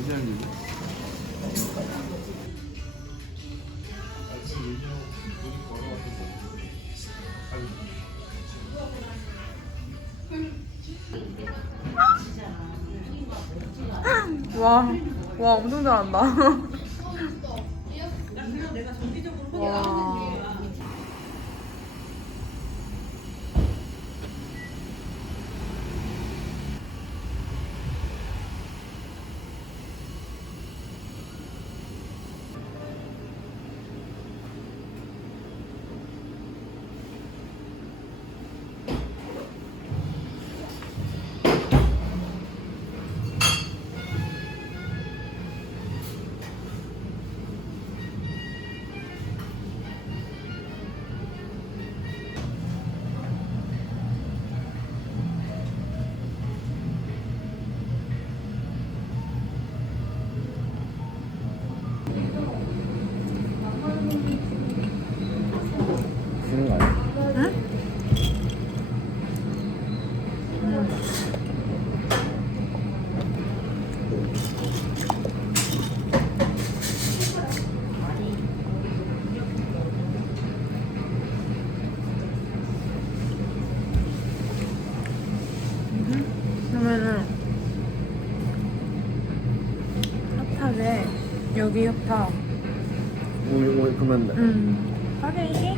어디 앉을래? 와, 와 엄청 잘한다. 와. 여기 핫하. 오늘 오늘 그러면 음. 화장실?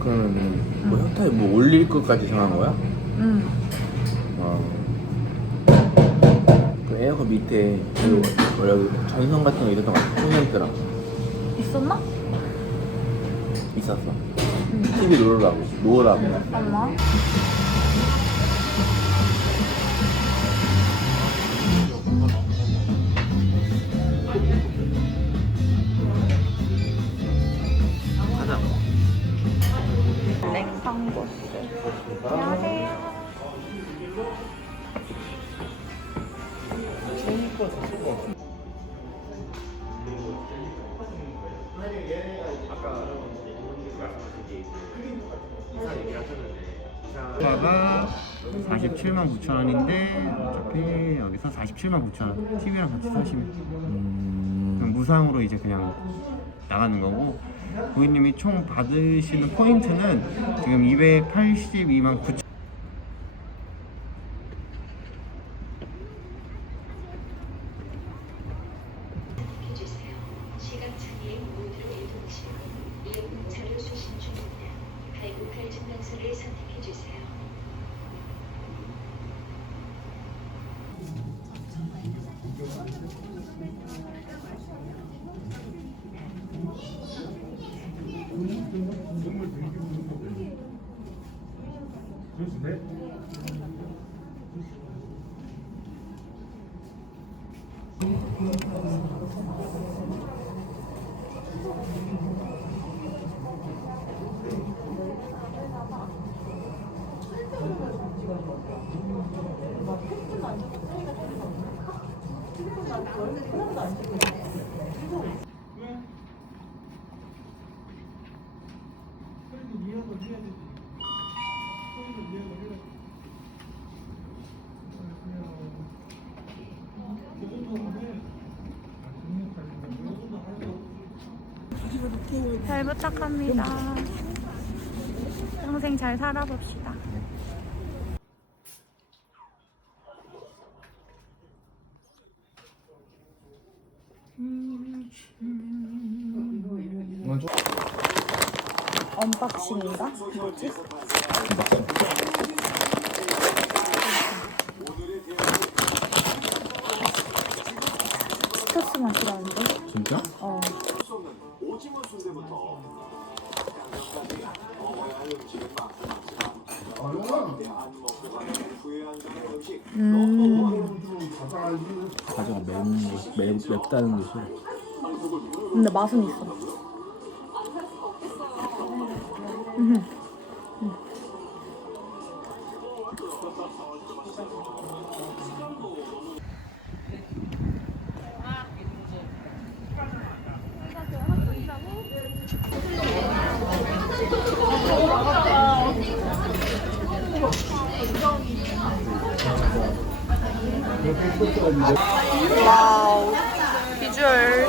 그러면은 뭐 혁타에 뭐 올릴 것까지 정한 거야? 음. 어. 그 에어컨 밑에 그 뭐라 그 전선 같은 거 있었던 거 같아. 콘센트랑 있었나? 있었어. 응. TV 놓으라고 놓으라고. 엄마. 가가 47만 9천 원인데 어차피 여기서 47만 9천 원 TV랑 같이 사시면 음. 그럼 무상으로 이제 그냥 나가는 거고 고객님이 총 받으시는 포인트는 지금 282만 9천 해주세요. 시각장애인 모두를 동시에 이용 자료 수신 중입니다. 발급할 증명서를 선택해 주세요. 잘 부탁합니다. 평생 잘 살아봅시다. 먼저 언박싱인가? 뭐지? 스토스 맛이라는데? 진짜? 어. 음. 과자가 매운 매 맵다는 게 싫어. 근데 맛은 있어. 와우. 비주얼.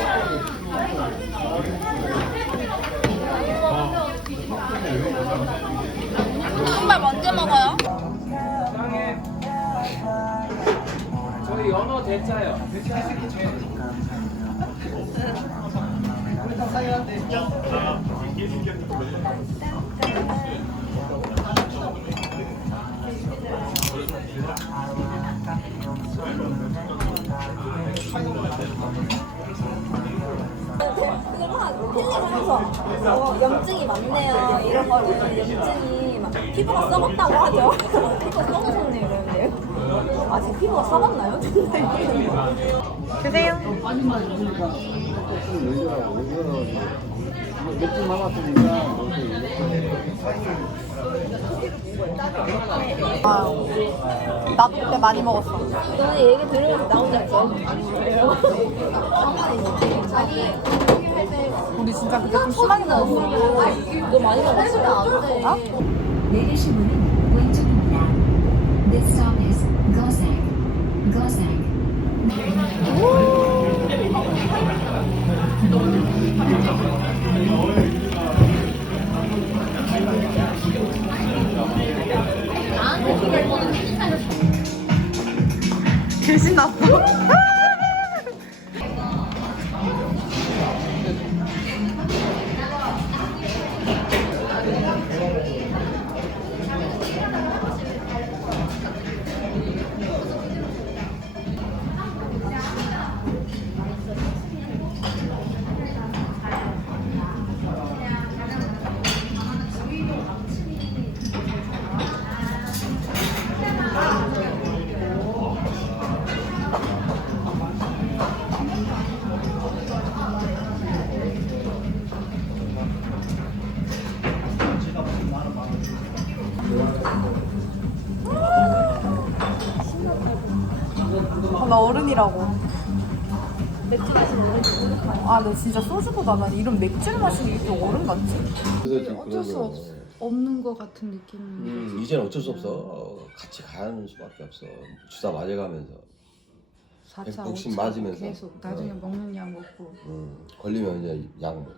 어, 염증이 많네요. 이런 거를 염증이 막 피부가 썩었다고 하죠. 피부가 썩으셨네요 아직 피부가 썩었나요? 드세요. 아, 나도 그때 많이 먹었어. 너는 얘기 들으면서 나 혼자 자기 우리 진짜 그때 좀 심하게 먹었어. 너 많이 먹었어? 아? 내리실 문은 귀신 났어. 나 어른이라고. 아, 나 진짜 소주보다 난 이런 맥주를 마시는 게좀 어른 같지? 어쩔 수 없어. 없는 것 같은 느낌이 음, 이제는 어쩔 수 없어. 같이 가는 수밖에 없어. 주사 맞아가면서. 4차, 백신 5차 맞으면서. 계속 나중에 어. 먹는 약 먹고 음, 걸리면 이제 약 먹-